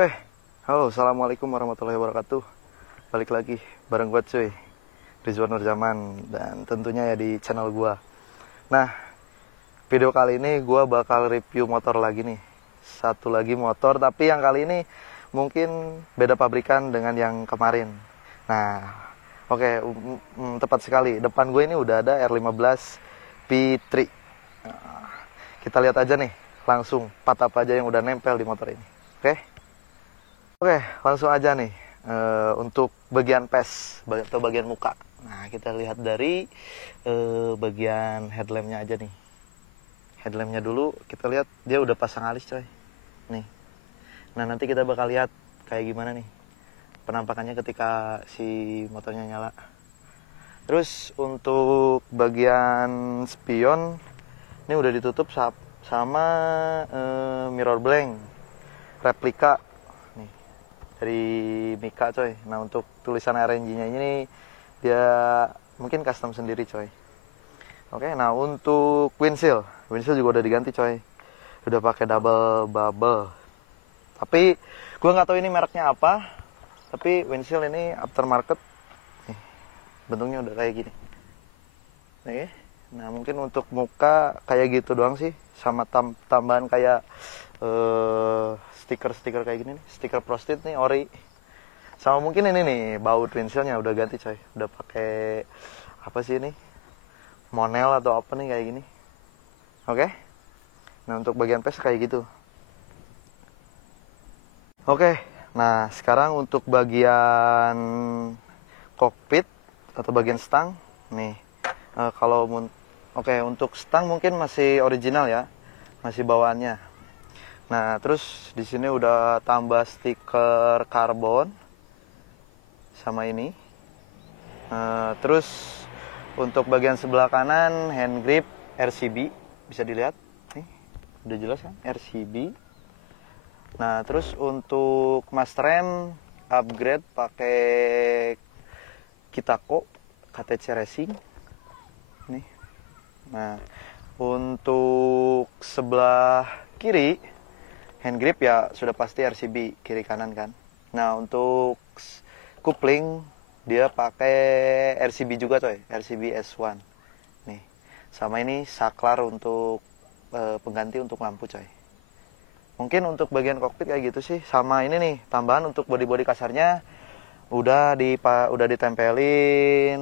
Oke, halo, assalamualaikum warahmatullahi wabarakatuh. Balik lagi bareng gue cuy, Rizwan Nurjaman, dan tentunya ya di channel gue. Nah, video kali ini gue bakal review motor lagi nih. Satu lagi motor, tapi yang kali ini mungkin beda pabrikan dengan yang kemarin. Nah, oke, tepat sekali. Depan gue ini udah ada R15 P3. Nah, kita lihat aja nih, langsung part apa aja yang udah nempel di motor ini. Oke, langsung aja nih untuk bagian pes atau bagian muka. Nah, kita lihat dari bagian headlampnya aja nih. Headlampnya dulu kita lihat dia udah pasang alis coy. Nih. Nah, nanti kita bakal lihat kayak gimana nih penampakannya ketika si motornya nyala. Terus untuk bagian spion ini udah ditutup sama mirror blank replika dari Mika coy. Nah, untuk tulisan RNG-nya ini dia mungkin custom sendiri coy. Oke, nah untuk windshield juga udah diganti coy. Udah pakai double bubble. Tapi gue nggak tahu ini mereknya apa. Tapi windshield ini aftermarket. Nih, bentuknya udah kayak gini. Oke. Nah, mungkin untuk muka kayak gitu doang sih, sama tambahan kayak stiker kayak gini nih, stiker Prostit nih ori. Sama mungkin ini nih baut windshieldnya udah ganti coy, udah pakai apa sih ini, Monel atau apa nih kayak gini. Oke. Nah, untuk bagian pes kayak gitu. Oke. Nah, sekarang untuk bagian kokpit atau bagian stang nih. Oke, untuk stang mungkin masih original ya, masih bawaannya. Nah, terus di sini udah tambah stiker karbon sama ini. Terus untuk bagian sebelah kanan hand grip RCB bisa dilihat, nih udah jelas kan RCB. Nah, terus untuk master rem upgrade pakai Kitako KTC Racing. Nih. Nah, untuk sebelah kiri hand grip ya sudah pasti RCB kiri kanan kan. Nah, untuk kupling dia pakai RCB juga coy, RCB S1 nih. Sama ini saklar untuk pengganti untuk lampu coy. Mungkin untuk bagian kokpit kayak gitu sih. Sama ini nih tambahan untuk bodi kasarnya udah ditempelin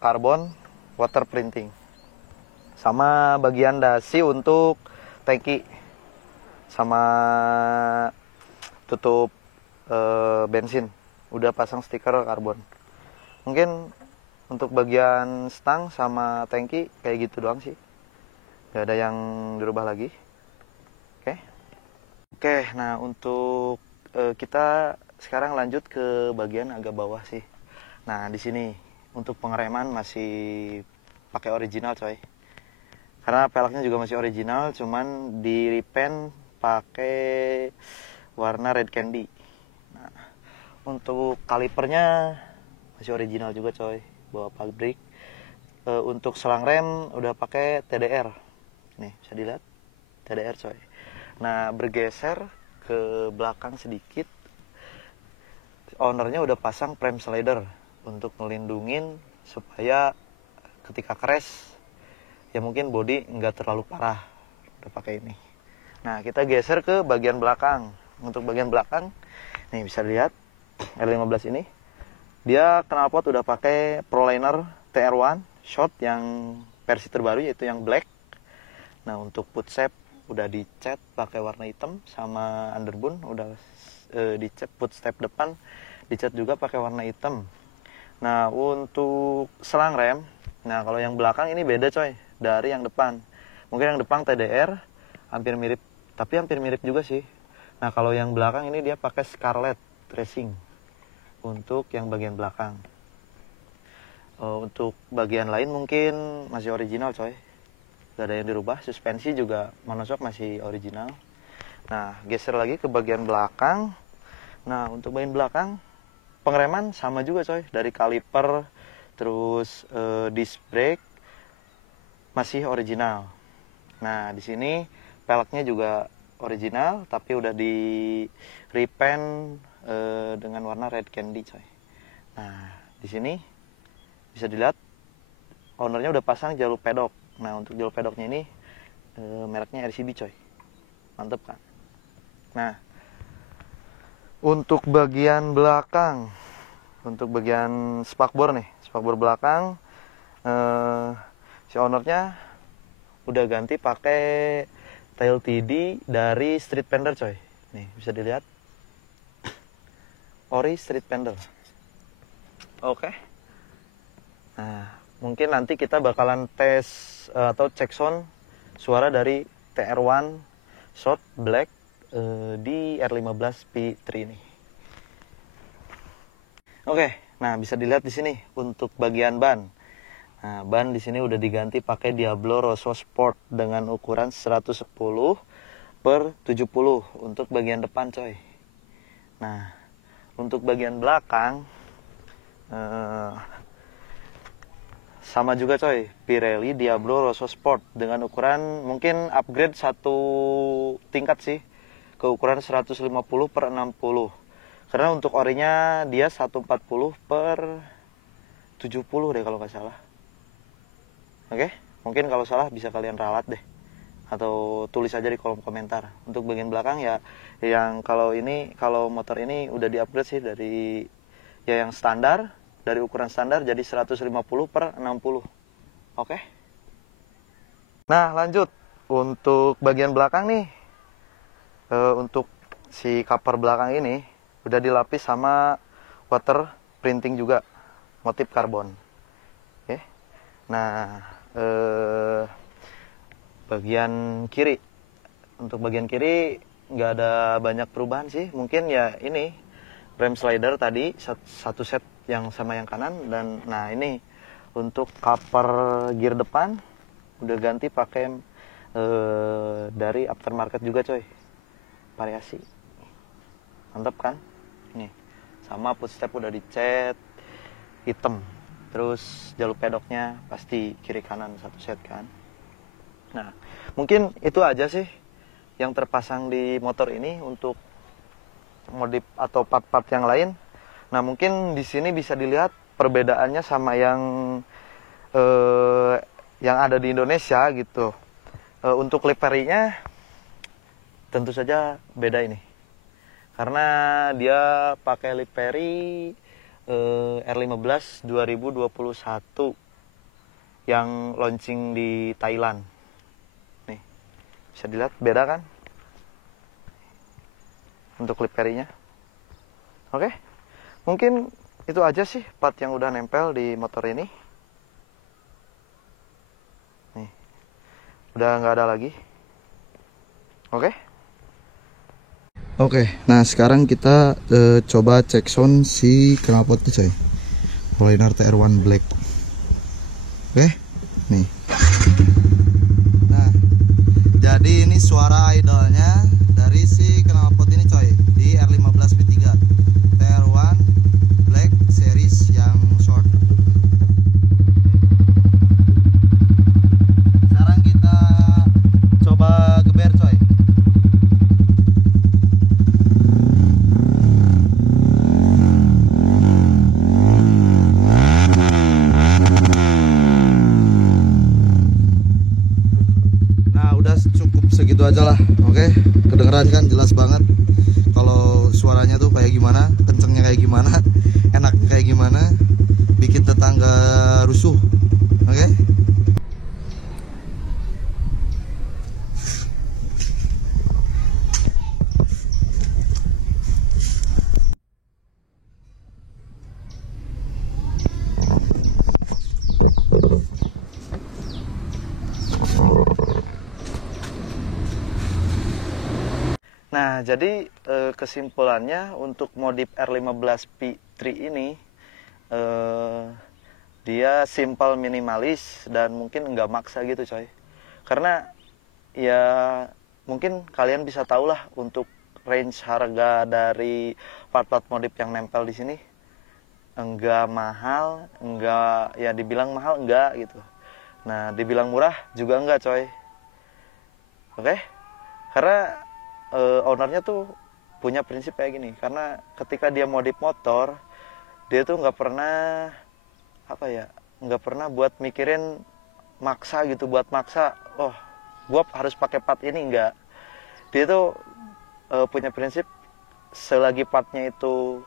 karbon water printing. Sama bagian dasi untuk tangki sama tutup bensin udah pasang stiker karbon. Mungkin untuk bagian stang sama tangki kayak gitu doang sih, gak ada yang dirubah lagi. Oke, nah untuk kita sekarang lanjut ke bagian agak bawah sih. Nah, di sini untuk pengereman masih pakai original coy, karena peleknya juga masih original, cuman di repaint pakai warna red candy. Nah, untuk kalipernya masih original juga coy, bawa pabrik. Untuk selang rem udah pakai TDR, nih bisa dilihat TDR coy. Nah, bergeser ke belakang sedikit, ownernya udah pasang frame slider untuk melindungin supaya ketika crash ya mungkin body nggak terlalu parah, udah pakai ini. Nah, kita geser ke bagian belakang. Untuk bagian belakang nih bisa lihat R15 ini dia knalpot udah pakai Proliner TR1 short yang versi terbaru yaitu yang black. Nah, untuk footstep udah dicat pakai warna hitam, sama underbone udah dicat, footstep depan dicat juga pakai warna hitam. Nah, untuk selang rem, nah kalau yang belakang ini beda coy dari yang depan. Mungkin yang depan TDR hampir mirip, tapi hampir mirip juga sih. Nah, kalau yang belakang ini dia pakai Scarlett Racing untuk yang bagian belakang. Untuk bagian lain mungkin masih original coy, gak ada yang dirubah. Suspensi juga monoshock masih original. Nah, geser lagi ke bagian belakang. Nah, untuk bagian belakang pengereman sama juga coy, dari kaliper terus disc brake masih original. Nah, di sini peleknya juga original tapi udah di repaint dengan warna red candy coy. Nah di sini bisa dilihat ownernya udah pasang jalur pedok. Nah untuk jalur pedoknya ini mereknya RCB coy, mantep kan. Nah untuk bagian belakang, untuk bagian spakbor nih, spakbor belakang si ownernya udah ganti pakai tail TD dari Street Fender coy. Nih bisa dilihat ori Street Fender. Oke. Nah mungkin nanti kita bakalan tes atau cek sound suara dari TR1 Short Black di R15 P3 ini. Oke, nah bisa dilihat di sini untuk bagian ban. Nah, ban di sini udah diganti pakai Diablo Rosso Sport dengan ukuran 110 per 70 untuk bagian depan coy. Nah, untuk bagian belakang sama juga coy, Pirelli Diablo Rosso Sport dengan ukuran mungkin upgrade satu tingkat sih ke ukuran 150 per 60. Karena untuk orinya dia 140 per 70 deh kalau nggak salah. Oke, mungkin kalau salah bisa kalian ralat deh atau tulis aja di kolom komentar. Untuk bagian belakang ya yang kalau motor ini udah di-upgrade sih dari ya yang standar, dari ukuran standar jadi 150 per 60. Oke. Nah, lanjut. Untuk bagian belakang nih untuk si cover belakang ini udah dilapis sama water printing juga, motif karbon. Oke. Nah, bagian kiri, untuk bagian kiri nggak ada banyak perubahan sih. Mungkin ya ini rem slider tadi satu set yang sama yang kanan, dan nah ini untuk cover gear depan udah ganti pakai dari aftermarket juga coy, variasi mantap kan. Nih sama footstep udah dicat hitam, terus jalur pedoknya pasti kiri kanan satu set kan. Nah mungkin itu aja sih yang terpasang di motor ini untuk modif atau part-part yang lain. Nah mungkin di sini bisa dilihat perbedaannya sama yang ada di Indonesia gitu. Untuk livery-nya tentu saja beda ini, karena dia pakai livery R15 2021 yang launching di Thailand. Nih bisa dilihat beda kan untuk livery-nya. Oke, mungkin itu aja sih part yang udah nempel di motor ini. Nih, udah nggak ada lagi. Oke, nah sekarang kita coba cek sound si knalpotnya coy, Pauliner TR1 Black. Oke, nih. Nah, jadi ini suara idolnya dari si knalpot ini coy di R15 P3 TR1 Black series yang short. Sekarang kita coba geber coy. Nah udah cukup segitu aja lah. Oke, kedengeran kan jelas banget kalau suaranya tuh kayak gimana, kencengnya kayak gimana, enaknya kayak gimana, bikin tetangga rusuh. Oke. Nah, jadi kesimpulannya untuk modif R15 P3 ini dia simple, minimalis, dan mungkin nggak maksa gitu coy. Karena ya mungkin kalian bisa tahu lah untuk range harga dari part-part modif yang nempel di sini enggak mahal, enggak ya dibilang mahal enggak gitu. Nah, dibilang murah juga enggak coy. Oke? Karena ownernya tuh punya prinsip kayak gini, karena ketika dia modif motor, dia tuh nggak pernah nggak pernah buat mikirin maksa gitu, buat maksa, oh gue harus pakai part ini, enggak. Dia tuh punya prinsip, selagi partnya itu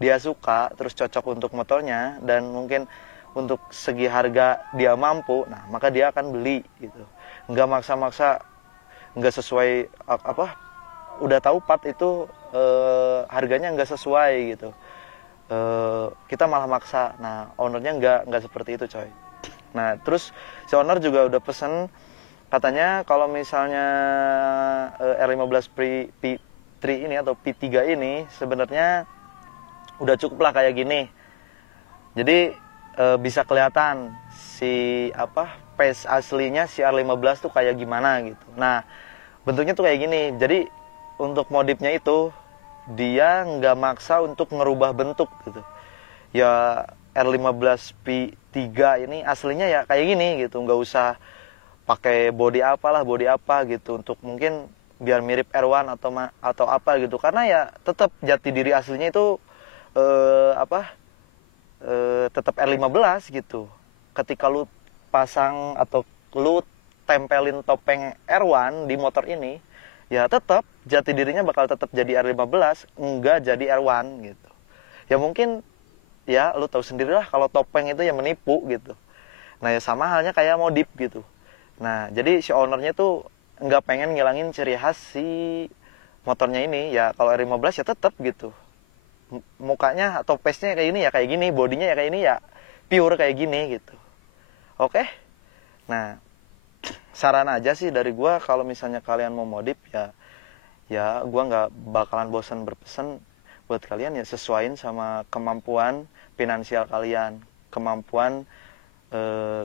dia suka, terus cocok untuk motornya, dan mungkin untuk segi harga dia mampu, nah maka dia akan beli gitu. Nggak maksa-maksa, nggak sesuai udah tahu part itu harganya nggak sesuai gitu, kita malah maksa. Nah ownernya nggak seperti itu coy. Nah terus si owner juga udah pesen, katanya kalau misalnya R15 P3 ini atau P3 ini sebenarnya udah cukup lah kayak gini. Jadi bisa kelihatan si pace aslinya si R15 tuh kayak gimana gitu. Nah bentuknya tuh kayak gini. Jadi untuk modifnya itu dia nggak maksa untuk ngerubah bentuk gitu. Ya R15 P3 ini aslinya ya kayak gini gitu, nggak usah pakai body apa gitu untuk mungkin biar mirip R1 atau apa gitu, karena ya tetap jati diri aslinya itu tetap R15 gitu. Ketika lu pasang atau lu tempelin topeng R1 di motor ini, ya tetap jati dirinya bakal tetap jadi R15, enggak jadi R1 gitu. Ya mungkin ya lu tahu sendirilah kalau topeng itu ya menipu gitu. Nah ya sama halnya kayak modif gitu. Nah jadi si ownernya tuh nggak pengen ngilangin ciri khas si motornya ini. Ya kalau R15 ya tetap gitu, mukanya atau pace-nya kayak gini ya kayak gini, bodinya ya kayak ini ya pure kayak gini gitu. Oke. Nah saran aja sih dari gua, kalau misalnya kalian mau modif ya gua nggak bakalan bosan berpesan buat kalian, ya sesuaiin sama kemampuan finansial kalian, kemampuan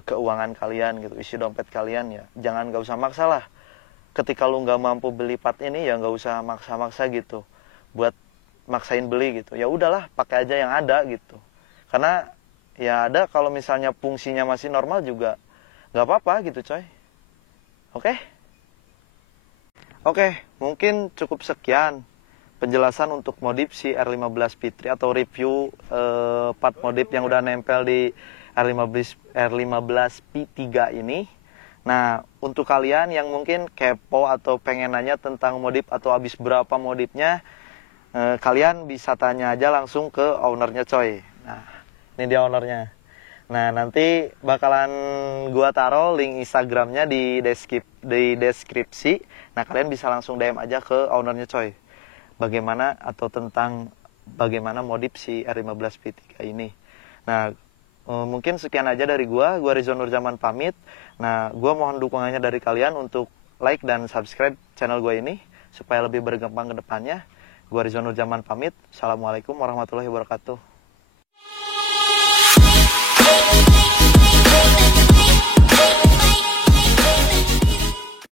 keuangan kalian gitu, isi dompet kalian. Ya jangan, nggak usah maksa lah. Ketika lu nggak mampu beli part ini ya nggak usah maksa-maksa gitu buat maksain beli gitu. Ya udahlah, pakai aja yang ada gitu, karena ya ada kalau misalnya fungsinya masih normal juga nggak apa-apa gitu coy. Oke, mungkin cukup sekian penjelasan untuk modif si R15 P3 atau review part modif yang udah nempel di R15 P3 ini. Nah, untuk kalian yang mungkin kepo atau pengen nanya tentang modif atau habis berapa modifnya, kalian bisa tanya aja langsung ke ownernya coy. Nah, ini dia ownernya. Nah, nanti bakalan gua taruh link Instagramnya di deskripsi. Nah, kalian bisa langsung DM aja ke ownernya coy, bagaimana atau tentang bagaimana modif si R15 P3 ini. Nah, mungkin sekian aja dari gua Rizwan Nurjaman pamit. Nah, gua mohon dukungannya dari kalian untuk like dan subscribe channel gua ini supaya lebih berkembang ke depannya. Gua Rizwan Nurjaman pamit. Assalamualaikum warahmatullahi wabarakatuh.